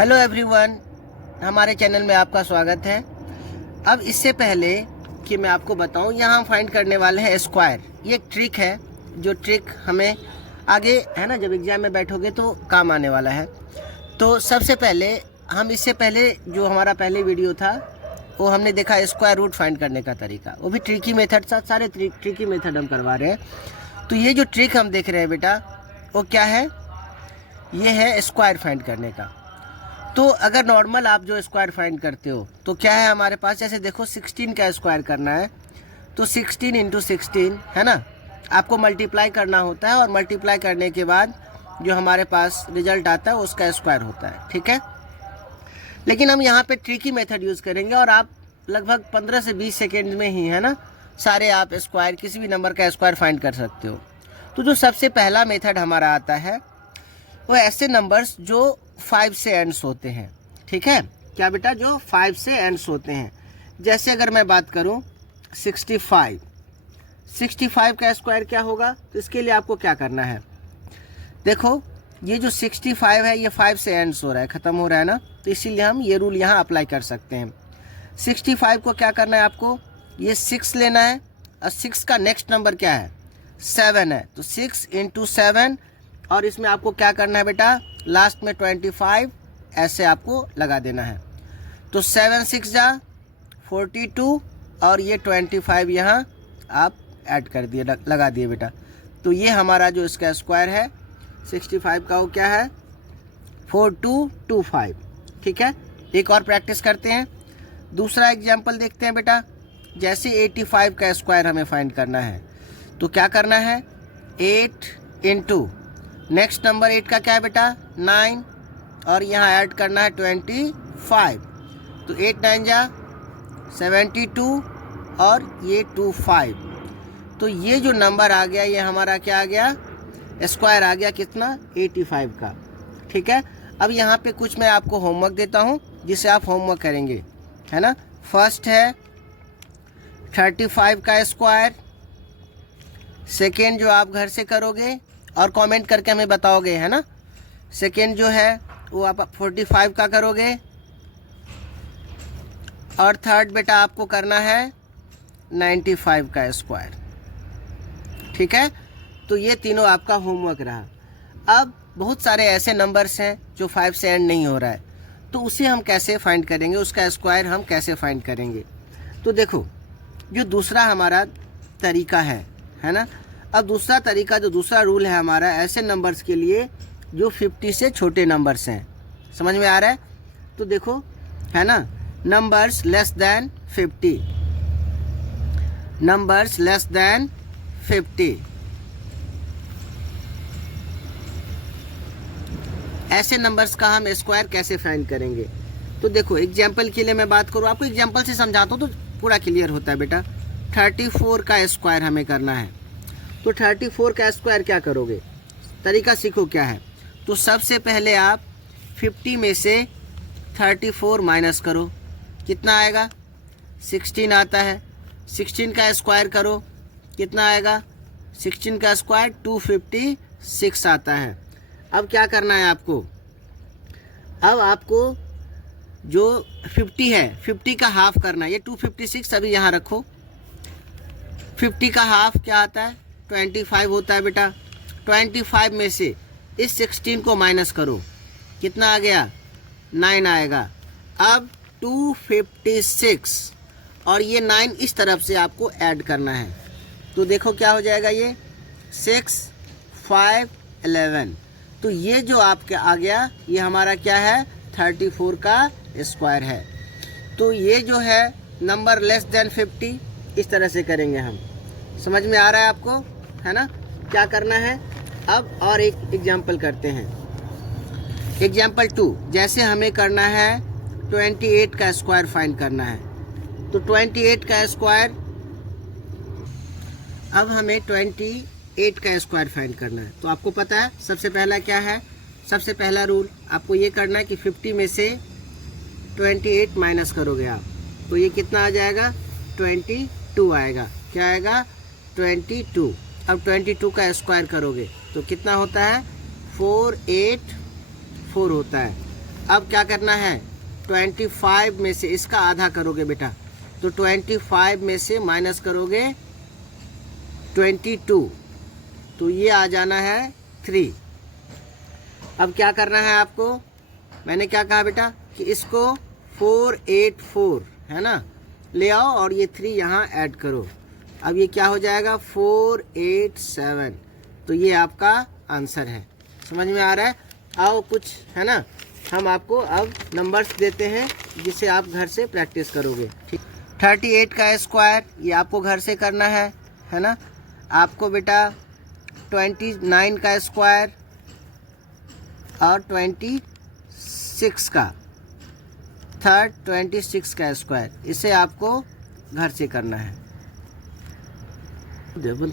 Hello everyone, हमारे channel में आपका स्वागत है। अब इससे पहले कि मैं आपको बताऊं, यहाँ हम फाइंड करने वाले हैं स्क्वायर। ये एक ट्रिक है, जो ट्रिक हमें आगे है ना, जब एग्जाम में बैठोगे तो काम आने वाला है। तो सबसे पहले हम इससे पहले जो हमारा पहले वीडियो था वो हमने देखा स्क्वायर रूट फाइंड करने का तरीका, वो भी ट्रिकी मेथड था। सारे ट्रिकी मेथड हम करवा रहे हैं। तो ये जो ट्रिक हम देख रहे हैं बेटा, वो क्या है? ये है स्क्वायर फाइंड करने का। तो अगर नॉर्मल आप जो स्क्वायर फाइंड करते हो तो क्या है हमारे पास, जैसे देखो 16 का स्क्वायर करना है तो 16 इंटू 16 है ना, आपको मल्टीप्लाई करना होता है, और मल्टीप्लाई करने के बाद जो हमारे पास रिजल्ट आता है उसका स्क्वायर होता है, ठीक है। लेकिन हम यहाँ पे ट्रिकी मेथड यूज़ करेंगे, और आप लगभग 15 से 20 सेकेंड में ही है ना सारे आप स्क्वायर, किसी भी नंबर का स्क्वायर फाइंड कर सकते हो। तो जो सबसे पहला मेथड हमारा आता है वो ऐसे नंबर्स जो 5 से एंड्स होते हैं, ठीक है। क्या बेटा? जो 5 से एंड्स होते हैं। जैसे अगर मैं बात करूं 65 का स्क्वायर क्या होगा, तो इसके लिए आपको क्या करना है, देखो ये जो 65 है ये 5 से एंड्स हो रहा है, ख़त्म हो रहा है ना, तो इसीलिए हम ये रूल यहाँ अप्लाई कर सकते हैं। 65 को क्या करना है आपको, ये 6 लेना है, और 6 का नेक्स्ट नंबर क्या है, 7 है, तो 6 इंटू 7, और इसमें आपको क्या करना है बेटा, लास्ट में 25 ऐसे आपको लगा देना है। तो 7 6 जा 42, और ये 25 यहाँ आप ऐड कर दिए, लगा दिए बेटा। तो ये हमारा जो इसका स्क्वायर है 65 का, वो क्या है 4225, ठीक है। एक और प्रैक्टिस करते हैं, दूसरा एग्जाम्पल देखते हैं बेटा। जैसे 85 का स्क्वायर हमें फाइंड करना है, तो क्या करना है, 8 इंटू नेक्स्ट नंबर 8 का क्या है बेटा 9, और यहाँ ऐड करना है 25, तो 8 9 जा 72, और ये 25। तो ये जो नंबर आ गया ये हमारा क्या आ गया, स्क्वायर आ गया कितना, 85 का, ठीक है। अब यहाँ पे कुछ मैं आपको होमवर्क देता हूँ जिसे आप होमवर्क करेंगे, है ना। फर्स्ट है 35 का स्क्वायर, सेकेंड जो आप घर से करोगे और कमेंट करके हमें बताओगे, है ना। सेकेंड जो है वो आप 45 का करोगे, और थर्ड बेटा आपको करना है 95 का स्क्वायर, ठीक है। तो ये तीनों आपका होमवर्क रहा। अब बहुत सारे ऐसे नंबर्स हैं जो 5 से एंड नहीं हो रहा है, तो उसे हम कैसे फाइंड करेंगे, उसका स्क्वायर हम कैसे फाइंड करेंगे। तो देखो जो दूसरा हमारा तरीका है ना। अब दूसरा तरीका, जो दूसरा रूल है हमारा ऐसे नंबर्स के लिए जो 50 से छोटे नंबर्स हैं, समझ में आ रहा है। तो देखो है ना, numbers less than 50, numbers less than 50, ऐसे नंबर्स का हम स्क्वायर कैसे फाइंड करेंगे। तो देखो एग्जाम्पल के लिए मैं बात करूँ, आपको एग्जाम्पल से समझाता हूँ तो पूरा क्लियर होता है बेटा। 34 का स्क्वायर हमें करना है, तो 34 का स्क्वायर क्या करोगे, तरीका सीखो क्या है। तो सबसे पहले आप 50 में से 34 माइनस करो, कितना आएगा, 16 आता है। 16 का स्क्वायर करो, कितना आएगा, 16 का स्क्वायर 256 आता है। अब क्या करना है आपको, अब आपको जो 50 है 50 का हाफ करना है, ये 256 अभी यहाँ रखो। 50 का हाफ क्या आता है, 25 होता है बेटा। 25 में से इस 16 को माइनस करो, कितना आ गया, 9 आएगा। अब 256 और ये 9 इस तरफ से आपको ऐड करना है, तो देखो क्या हो जाएगा, ये 6 5 11। तो ये जो आपके आ गया ये हमारा क्या है, 34 का स्क्वायर है। तो ये जो है नंबर लेस देन 50 इस तरह से करेंगे हम, समझ में आ रहा है आपको, है ना। क्या करना है, अब और एक एग्जाम्पल करते हैं। एग्जाम्पल 2, जैसे हमें करना है 28 का स्क्वायर फाइंड करना है, तो 28 का स्क्वायर, अब हमें 28 का स्क्वायर फाइंड करना है। तो आपको पता है सबसे पहला क्या है, सबसे पहला रूल आपको ये करना है कि 50 में से 28 माइनस करोगे आप, तो ये कितना आ जाएगा, 22 आएगा। क्या आएगा, 22। अब 22 का स्क्वायर करोगे तो कितना होता है, 484 होता है। अब क्या करना है, 25 में से इसका आधा करोगे बेटा, तो 25 में से माइनस करोगे 22, तो ये आ जाना है 3। अब क्या करना है आपको, मैंने क्या कहा बेटा कि इसको 484 है ना ले आओ और ये 3 यहाँ ऐड करो। अब ये क्या हो जाएगा 487, तो ये आपका आंसर है। समझ में आ रहा है? आओ कुछ है ना, हम आपको अब नंबर्स देते हैं जिसे आप घर से प्रैक्टिस करोगे। ठीक, 38 का स्क्वायर ये आपको घर से करना है ना। आपको बेटा 29 का स्क्वायर और 26 का, थर्ड 26 का स्क्वायर, इसे आपको घर से करना है। डबल